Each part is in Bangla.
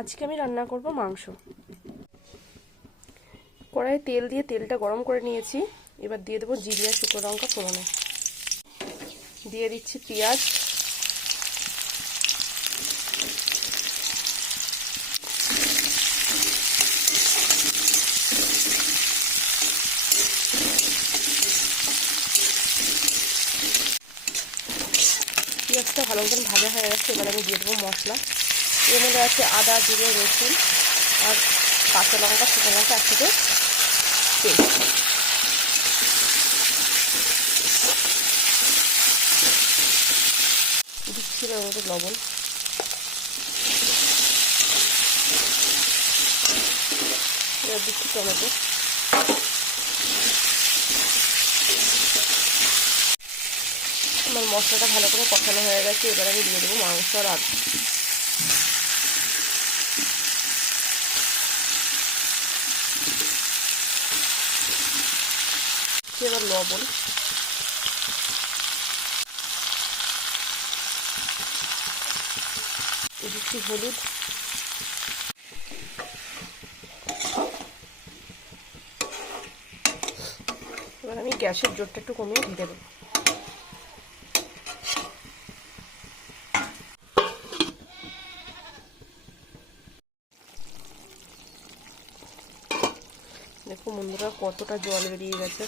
আজকে আমি রান্না করব মাংস। কড়াইয়ে তেল দিয়ে তেলটা গরম করে নিয়েছি। এবার দিয়ে দেবো জিরে আর শুকনো লঙ্কা ফোড়নে, দিয়ে দিচ্ছি পেঁয়াজ, পেঁয়াজটা ভালো মতন ভাজা হয়ে গেছে। এবার আমি দিয়ে দেবো মশলা। এর মধ্যে আছে আদা, জিরে, রসুন আর কাঁচা লঙ্কা, শুকনো লঙ্কা একসাথে পেস্ট। দিচ্ছি এর মধ্যে লবণ, এবার দিচ্ছি টমেটো, আমার মশলাটা ভালো করে কষানো হয়ে গেছে। এবার আমি দিয়ে দেবো মাংস আর আলু। এবার লবণ, দিচ্ছি হলুদ, এবার আমি গ্যাসের জোরটা একটু কমিয়ে দিয়ে দেবো। দেখো বন্ধুরা কতটা জল বেরিয়ে গেছে।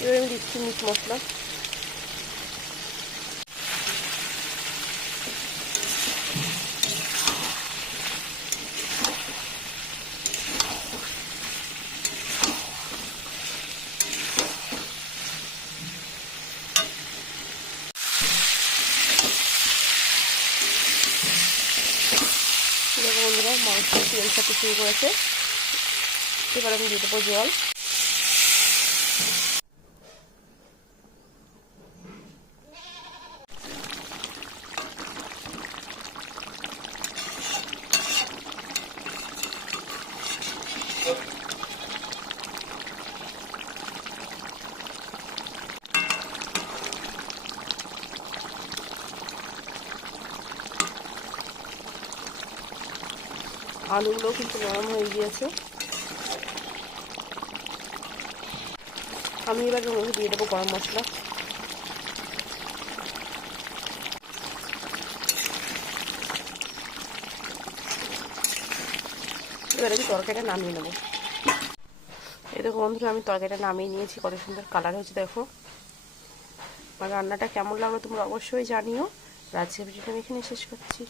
এবার আমি দিচ্ছি মিট মশলা, দেখো বন্ধুরা মাংস তেল ছাড়তে শুরু করেছে। এবার আমি দিয়ে দেবো জল, আলুগুলো কিন্তু নরম হয়ে গিয়েছে। আমি এবার এর মধ্যে দিয়ে দেবো গরম মশলা, এবার আমি তরকারিটা নামিয়ে নেবো। এই দেখো বন্ধুরা আমি তরকারিটা নামিয়ে নিয়েছি, কত সুন্দর কালার হয়েছে দেখো। আর রান্নাটা কেমন লাগলো তোমরা অবশ্যই জানিও। আজকের ভিডিওটা আমি এখানে শেষ করছি।